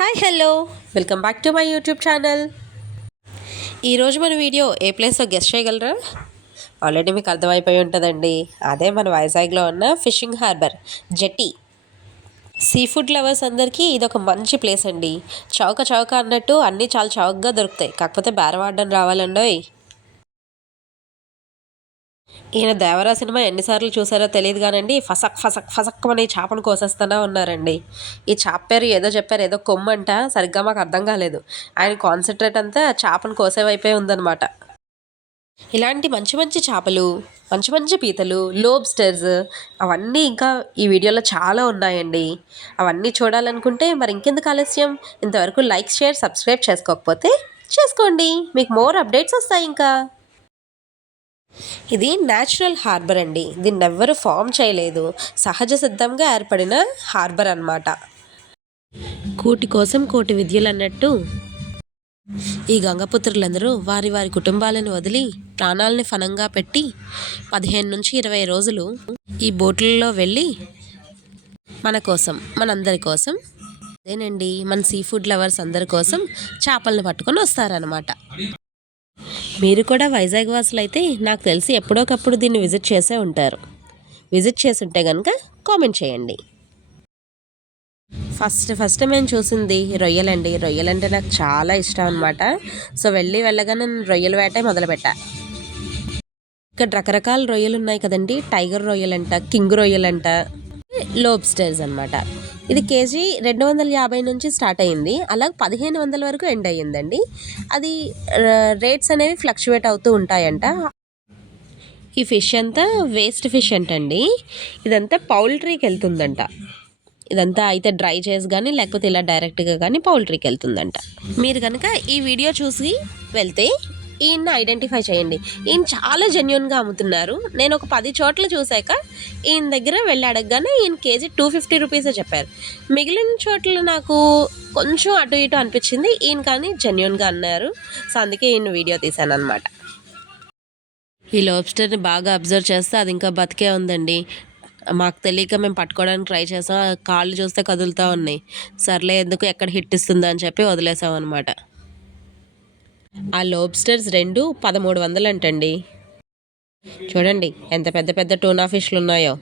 Hi hello welcome back to my YouTube channel. ఈరోజు మన video ఏ ప్లేస్లో గెస్ట్ చేయగలరా? ఆల్రెడీ మీకు అర్థమైపోయి ఉంటుందండి. అదే మన వైజాగ్లో ఉన్న ఫిషింగ్ హార్బర్ జెట్టి. సీ ఫుడ్ లవర్స్ అందరికీ ఇదొక మంచి ప్లేస్ అండి. చౌక చౌక అన్నట్టు అన్నీ చాలా చౌకగా దొరుకుతాయి. కాకపోతే బేరవాడడం రావాలండోయ్. ఈయన దేవరా సినిమా ఎన్నిసార్లు చూసారో తెలియదు కానండి, ఫసక్ ఫసక్ ఫసక్ అని చేపను కోసేస్తూనే ఉన్నారండి. ఈ చేప పేరు ఏదో చెప్పారు, ఏదో కొమ్మంట, సరిగ్గా మాకు అర్థం కాలేదు. ఆయన కాన్సన్ట్రేట్ అంతా చేపను కోసేవైపే ఉందన్నమాట. ఇలాంటి మంచి మంచి చేపలు, మంచి మంచి పీతలు, లోబ్స్టర్స్ అవన్నీ ఇంకా ఈ వీడియోలో చాలా ఉన్నాయండి. అవన్నీ చూడాలనుకుంటే మరి ఇంకెందుకు ఆలస్యం? ఇంతవరకు లైక్, షేర్, సబ్స్క్రైబ్ చేసుకోకపోతే చేసుకోండి, మీకు మోర్ అప్డేట్స్ వస్తాయి ఇంకా. ఇది న్యాచురల్ హార్బర్ అండి. దీన్ని ఎవ్వరు ఫామ్ చేయలేదు, సహజ సిద్ధంగా ఏర్పడిన హార్బర్ అన్నమాట. కూటి కోసం కోటి విద్యలు అన్నట్టు ఈ గంగపుత్రులందరూ వారి వారి కుటుంబాలను వదిలి ప్రాణాలని ఫనంగా పెట్టి 15 నుంచి 20 రోజులు ఈ బోట్లలో వెళ్ళి మన కోసం, మనందరి కోసం, అదేనండి మన సీ ఫుడ్ లవర్స్ అందరి కోసం చేపలను పట్టుకొని వస్తారనమాట. మీరు కూడా వైజాగ్ వాసులు అయితే నాకు తెలిసి ఎప్పుడోకప్పుడు దీన్ని విజిట్ చేసే ఉంటారు. విజిట్ చేసి ఉంటే కనుక కామెంట్ చేయండి. ఫస్ట్ మేము చూసింది రొయ్యలండి. రొయ్యలంటే నాకు చాలా ఇష్టం అనమాట. సో వెళ్ళగానే నేను రొయ్యల వేటే మొదలుపెట్టా. ఇక్కడ రకరకాల రొయ్యలు ఉన్నాయి కదండి. టైగర్ రొయ్యలంట, కింగ్ రొయ్యలంట, లోబ్స్టర్స్ అనమాట. ఇది కేజీ 250 నుంచి స్టార్ట్ అయ్యింది, అలాగే 1500 వరకు ఎండ్ అయ్యిందండి. అది రేట్స్ అనేవి ఫ్లక్చువేట్ అవుతూ ఉంటాయంట. ఈ ఫిష్ అంతా వేస్ట్ ఫిష్ అంటండి. ఇదంతా పౌల్ట్రీకి వెళ్తుందంట. ఇదంతా అయితే డ్రై చేసి కానీ లేకపోతే ఇలా డైరెక్ట్గా కానీ పౌల్ట్రీకి వెళ్తుందంట. మీరు కనుక ఈ వీడియో చూసి వెళ్తే ఈయన ఐడెంటిఫై చేయండి. ఈయన చాలా జెన్యున్గా అమ్ముతున్నారు. నేను ఒక 10 చోట్ల చూశాక ఈయన దగ్గర వెళ్ళి అడగగానే ఈయన కేజీ 250 రూపీసే చెప్పారు. మిగిలిన చోట్ల నాకు కొంచెం అటు ఇటు అనిపించింది, ఈయన కానీ జెన్యున్గా అన్నారు. సో అందుకే ఈయన వీడియో తీశాను అనమాట. ఈ లోబ్స్టర్ని బాగా అబ్జర్వ్ చేస్తే అది ఇంకా బతికే ఉందండి. మాకు తెలియక మేము పట్టుకోవడానికి ట్రై చేసాం. కాళ్ళు చూస్తే కదులుతూ ఉన్నాయి. సర్లే ఎందుకు ఎక్కడ హిట్ ఇస్తుందా అని చెప్పి వదిలేసాం అనమాట. ఆ లోబ్స్టర్స్ 2 1300 అంటండి. చూడండి ఎంత పెద్ద పెద్ద టూనా ఫిష్లు ఉన్నాయో.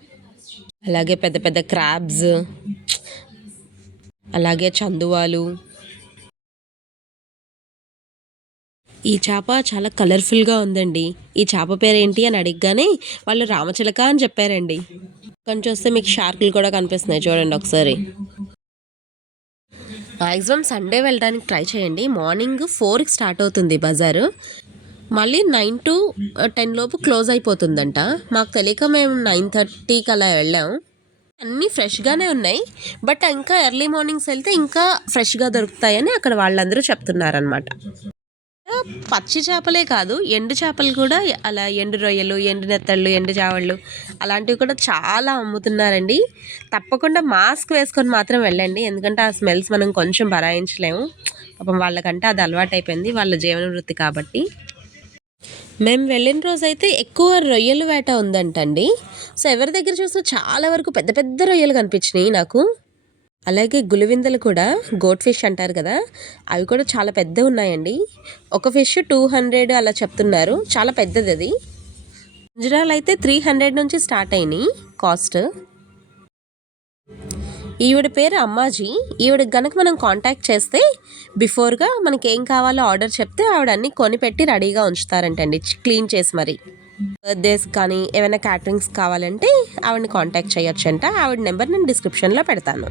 అలాగే పెద్ద పెద్ద క్రాబ్స్, అలాగే చందువాలు. ఈ చేప చాలా కలర్ఫుల్గా ఉందండి. ఈ చేప పేరు ఏంటి అని అడిగగానే వాళ్ళు రామచిలక అని చెప్పారండి. కానీ చూస్తే మీకు షార్కులు కూడా కనిపిస్తున్నాయి, చూడండి ఒకసారి. మ్యాక్సిమం సండే వెళ్ళడానికి ట్రై చేయండి. మార్నింగ్ 4కి స్టార్ట్ అవుతుంది బజారు, మళ్ళీ 9 to 10 లోపు క్లోజ్ అయిపోతుందంట. మాకు తెలియక మేము 9:30కి అలా వెళ్ళాము. అన్నీ ఫ్రెష్గానే ఉన్నాయి, బట్ ఇంకా ఎర్లీ మార్నింగ్స్ వెళ్తే ఇంకా ఫ్రెష్గా దొరుకుతాయని అక్కడ వాళ్ళందరూ చెప్తున్నారనమాట. పచ్చి చేపలే కాదు, ఎండు చేపలు కూడా, అలా ఎండు రొయ్యలు, ఎండు నెత్తళ్ళు, ఎండు చావళ్ళు అలాంటివి కూడా చాలా అమ్ముతున్నారండి. తప్పకుండా మాస్క్ వేసుకొని మాత్రం వెళ్ళండి, ఎందుకంటే ఆ స్మెల్స్ మనం కొంచెం భరాయించలేము. పాపం వాళ్ళకంటే అది అలవాటు అయిపోయింది, వాళ్ళ జీవన వృత్తి కాబట్టి. మేము వెళ్ళిన రోజైతే ఎక్కువ రొయ్యలు వేట ఉందంటండి. సో ఎవరి దగ్గర చూసినా చాలా వరకు పెద్ద పెద్ద రొయ్యలు కనిపించినాయి నాకు. అలాగే గులివిందలు కూడా, గోట్ ఫిష్ అంటారు కదా, అవి కూడా చాలా పెద్దవి ఉన్నాయండి. ఒక ఫిష్ 200 అలా చెప్తున్నారు, చాలా పెద్దది అది. వజ్రాలు అయితే 300 నుంచి స్టార్ట్ అయినాయి కాస్ట్. ఈవిడ పేరు అమ్మాజీ. ఈవిడకి కనుక మనం కాంటాక్ట్ చేస్తే బిఫోర్గా మనకి ఏం కావాలో ఆర్డర్ చెప్తే ఆవిడ అన్నీ కొనిపెట్టి రెడీగా ఉంచుతారంటండి, క్లీన్ చేసి. మరి బర్త్డేస్ కానీ ఏమైనా క్యాటరింగ్స్ కావాలంటే ఆవిడని కాంటాక్ట్ చేయొచ్చంట. ఆవిడ నెంబర్ నేను డిస్క్రిప్షన్లో పెడతాను.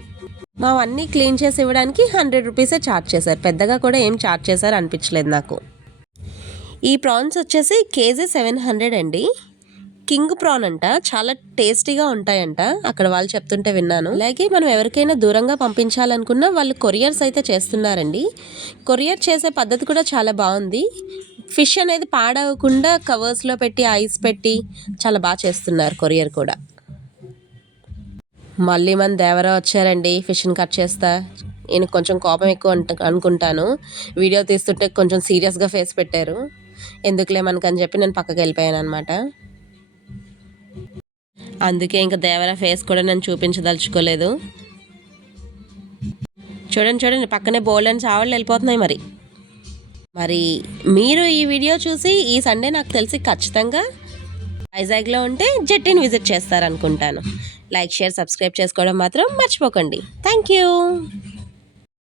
మా అన్నీ క్లీన్ చేసి ఇవ్వడానికి 100 రూపీసే ఛార్జ్ చేశారు. పెద్దగా కూడా ఏం ఛార్జ్ చేశారు అనిపించలేదు నాకు. ఈ ప్రాన్స్ వచ్చేసి కేజీ 700 అండి. కింగ్ ప్రాన్ అంట, చాలా టేస్టీగా ఉంటాయంట అక్కడ వాళ్ళు చెప్తుంటే విన్నాను. అలాగే మనం ఎవరికైనా దూరంగా పంపించాలనుకున్నా వాళ్ళు కొరియర్స్ అయితే చేస్తున్నారండి. కొరియర్ చేసే పద్ధతి కూడా చాలా బాగుంది. ఫిష్ అనేది పాడవకుండా కవర్స్లో పెట్టి, ఐస్ పెట్టి చాలా బాగా చేస్తున్నారు కొరియర్ కూడా. మళ్ళీ మన దేవరా వచ్చారండి ఫిష్ని కట్ చేస్తా. ఈయనకు కొంచెం కోపం ఎక్కువ అనుకుంటాను. వీడియో తీస్తుంటే కొంచెం సీరియస్గా ఫేస్ పెట్టారు. ఎందుకులే మనకని చెప్పి నేను పక్కకి వెళ్ళిపోయాను అనమాట. అందుకే ఇంకా దేవరా ఫేస్ కూడా నేను చూపించదలుచుకోలేదు. చూడండి చూడండి, పక్కనే బోల్డ్ అని చావళ్ళు వెళ్ళిపోతున్నాయి. మరి మీరు ఈ వీడియో చూసి ఈ సండే నాకు తెలిసి ఖచ్చితంగా వైజాగ్లో ఉంటే జెట్టీని విజిట్ చేస్తారనుకుంటాను. లైక్, షేర్, సబ్స్క్రైబ్ చేసుకోవడం మాత్రం మర్చిపోకండి. Thank you.